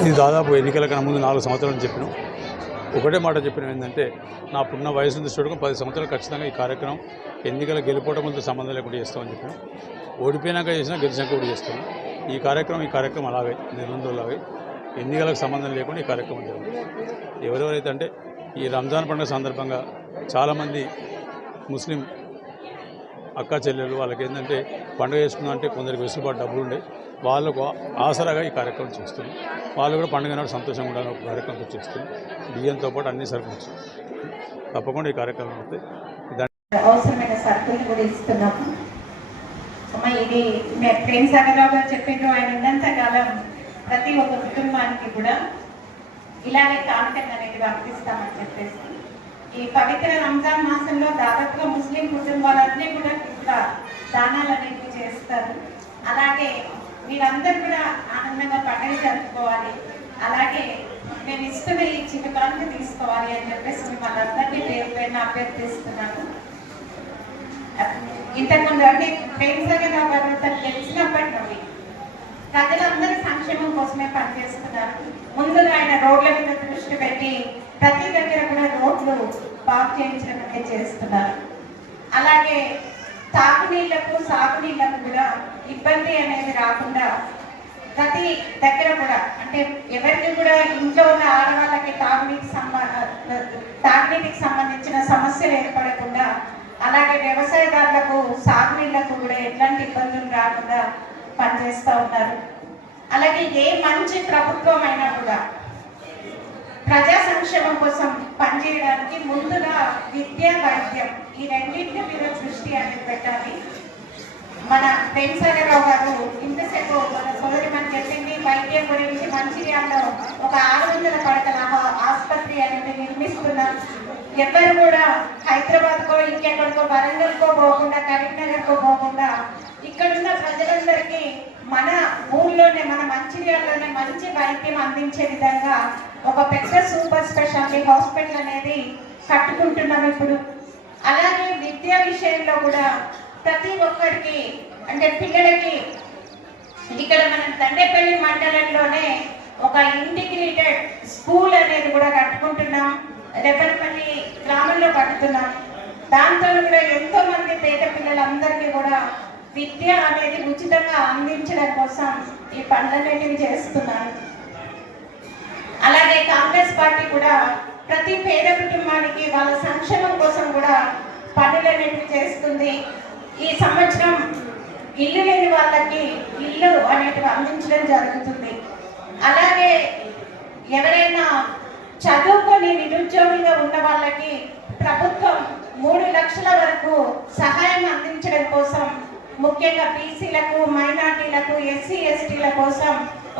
ఇది దాదాపు ఎన్నికల కన్నా ముందు నాలుగు సంవత్సరాలు చెప్పిన. ఒకటే మాట చెప్పిన ఏంటంటే నా పుట్టిన వయసు నుంచి చూడడం పది సంవత్సరాలు ఖచ్చితంగా ఈ కార్యక్రమం ఎన్నికల గెలిపోవడంతో సంబంధం లేకుండా చేస్తామని చెప్పిన. ఓడిపోయినాక చేసినా గెలిచినాక కూడా చేస్తున్నాం ఈ కార్యక్రమం ఈ కార్యక్రమం అలాగే నిరంతరంలాగే ఎన్నికలకు సంబంధం లేకుండా ఈ కార్యక్రమం జరుగుతుంది. ఎవరెవరైతే అంటే ఈ రంజాన్ పండుగ సందర్భంగా చాలామంది ముస్లిం అక్క చెల్లెలు వాళ్ళకి ఏంటంటే పండుగ చేసుకుందాం కొందరికి వెసులుబాటు డబ్బులు ఉండే వాళ్ళకు ఆసరాగా ఈ కార్యక్రమం చేస్తుంది వాళ్ళు కూడా పండుగ నాడు సంతోషంగా ఉండాలని ఒక కార్యక్రమం చేస్తుంది బియ్యంతో పాటు అన్ని సరుకులు తప్పకుండా ఈ కార్యక్రమం అయితే అవసరమైన సరుకులు కూడా ఇస్తున్నాము. అమ్మ ఇది మే- ప్రేమ్ సాగర్రావు గారు చెప్పిండ్రు ఆయన ఉన్నంత కాలం ప్రతి ఒక్క కుటుంబానికి కూడా ఇలాగే కానుకలు అనేది వర్తిస్తామని చెప్పేసి ఈ పవిత్ర రంజాన్ మాసంలో దాదాపుగా ముస్లిం కుటుంబాలన్నీ కూడా ఇట్లా దానాలు అనేవి చేస్తారు. అలాగే మీరందరూ కూడా ఆనందంగా పండుగ జరుపుకోవాలి. అలాగే మేము ఇస్తున్న ఈ చిన్న కానుక తీసుకోవాలి అని చెప్పేసి మిమ్మల్ని అందరినీ పేరు పేరున అభ్యర్థిస్తున్నాను. ఇంతకుముందు అంటే ఫ్రెండ్స్ సాగర్ రావు తెలిసినప్పటి నుండి ప్రజలందరి సంక్షేమం కోసమే పనిచేస్తున్నారు. ముందుగా ఆయన రోడ్ల మీద దృష్టి పెట్టి ప్రతి దగ్గర కూడా రోడ్లు బాగు చేయించడం చేస్తున్నారు. అలాగే తాగునీళ్ళకు సాగునీళ్ళకు కూడా ఇబ్బంది అనేది రాకుండా ప్రతి దగ్గర కూడా అంటే ఎవరికి కూడా ఇంట్లో ఉన్న ఆడవాళ్ళకి తాగునీటి సంబ తాగునీటికి సంబంధించిన సమస్యలు ఏర్పడకుండా అలాగే వ్యవసాయదారులకు సాగునీళ్ళకు కూడా ఎట్లాంటి ఇబ్బందులు రాకుండా పనిచేస్తూ ఉన్నారు అలాగే ఏ మంచి ప్రభుత్వం అయినా కూడా ప్రజా సంక్షేమం కోసం పనిచేయడానికి ముందుగా విద్య వైద్యం ఈ రెండింటి మీద దృష్టి అనేది పెట్టాలి. మన వెంకటరావు గారు ఇంతసేపు మన సోదరి మనకి చెప్పింది వైద్యం గురించి మంచిర్యాలలో ఒక ఆరు వందల పడకల ఆసుపత్రి అనేది నిర్మిస్తున్నారు. ఎవరు కూడా హైదరాబాద్కో ఇంకెక్కడికో వరంగల్కో పోకుండా కరీంనగర్కో పోకుండా ఇక్కడున్న ప్రజలందరికీ మన ఊర్లోనే మన మంచిర్యాలలోనే మంచి వైద్యం అందించే విధంగా ఒక పెద్ద సూపర్ స్పెషాలిటీ హాస్పిటల్ అనేది కట్టుకుంటున్నాం ఇప్పుడు. అలాగే విద్యా విషయంలో కూడా ప్రతి ఒక్కరికి అంటే పిల్లలకి ఇక్కడ మనం తండేపల్లి మండలంలోనే ఒక ఇంటిగ్రేటెడ్ స్కూల్ అనేది కూడా కట్టుకుంటున్నాం. రెబ్బనపల్లి గ్రామంలో కట్టుతున్నాం దాంతో కూడా ఎంతో మంది పేద పిల్లలందరికీ కూడా విద్య అనేది ఉచితంగా అందించడం కోసం ఈ పనులన్నిటిని చేస్తున్నారు అలాగే కాంగ్రెస్ పార్టీ కూడా ప్రతి పేద కుటుంబానికి వాళ్ళ సంక్షేమం కోసం కూడా పనులన్నిటిని చేస్తుంది. ఈ సంవత్సరం ఇల్లు లేని వాళ్ళకి ఇల్లు అనేటివి అందించడం జరుగుతుంది. అలాగే ఎవరైనా చదువుకొని నిరుద్యోగులుగా ఉన్న వాళ్ళకి ప్రభుత్వం మూడు లక్షల వరకు సహాయం అందించడం కోసం ముఖ్యంగా బీసీలకు మైనార్టీలకు ఎస్సీ ఎస్టీల కోసం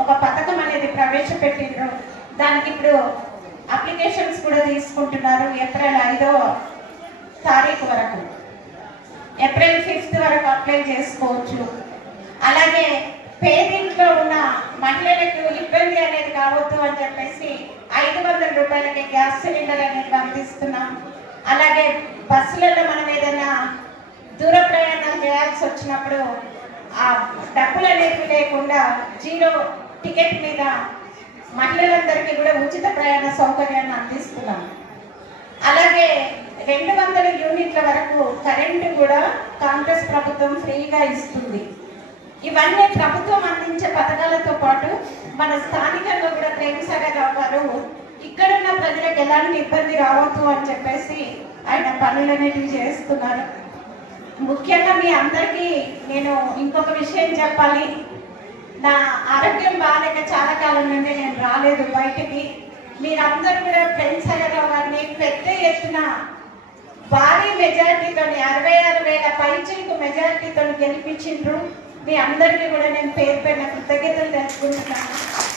ఒక పథకం అనేది ప్రవేశపెట్టిండ్రు. దానికి ఇప్పుడు అప్లికేషన్స్ కూడా తీసుకుంటున్నారు ఏప్రిల్ ఐదో తారీఖు వరకు. ఏప్రిల్ ఫిఫ్త్ వరకు అప్లై చేసుకోవచ్చు. అలాగే ఇంట్లో ఉన్న మహిళలకు ఇబ్బంది అనేది కావద్దు అని చెప్పేసి ఐదు వందల రూపాయలకి గ్యాస్ సిలిండర్ అనేది అందిస్తున్నాం అలాగే బస్సులలో మనం ఏదైనా దూర ప్రయాణాలు చేయాల్సి వచ్చినప్పుడు ఆ డబ్బులు అనేవి లేకుండా జీరో టికెట్ మీద మహిళలందరికీ కూడా ఉచిత ప్రయాణ సౌకర్యాన్ని అందిస్తున్నాం. అలాగే రెండు వందల యూనిట్ల వరకు కరెంటు కూడా కాంగ్రెస్ ప్రభుత్వం ఫ్రీగా ఇస్తుంది. ఇవన్నీ ప్రభుత్వం అందించే పథకాలతో పాటు మన స్థానికంగా కూడా ప్రేమసాగర్ రావు గారు ఇక్కడున్న ప్రజలకు ఎలాంటి ఇబ్బంది రావద్దు అని చెప్పేసి ఆయన పనులన్నిటివి చేస్తున్నారు. ముఖ్యంగా మీ అందరికీ నేను ఇంకొక విషయం చెప్పాలి. నా ఆరోగ్యం బాగాలేక చాలా కాలం నుండి నేను రాలేదు బయటికి. మీరందరూ కూడా ఫ్రెండ్స్ అయ్యారావు గారిని పెద్ద ఎత్తున భారీ మెజారిటీతో అరవై ఆరు వేల పైచీలకు మెజారిటీతో గెలిపించిండ్రు. మీ అందరికీ కూడా నేను పేరు పైన కృతజ్ఞతలు తెలుసుకుంటున్నాను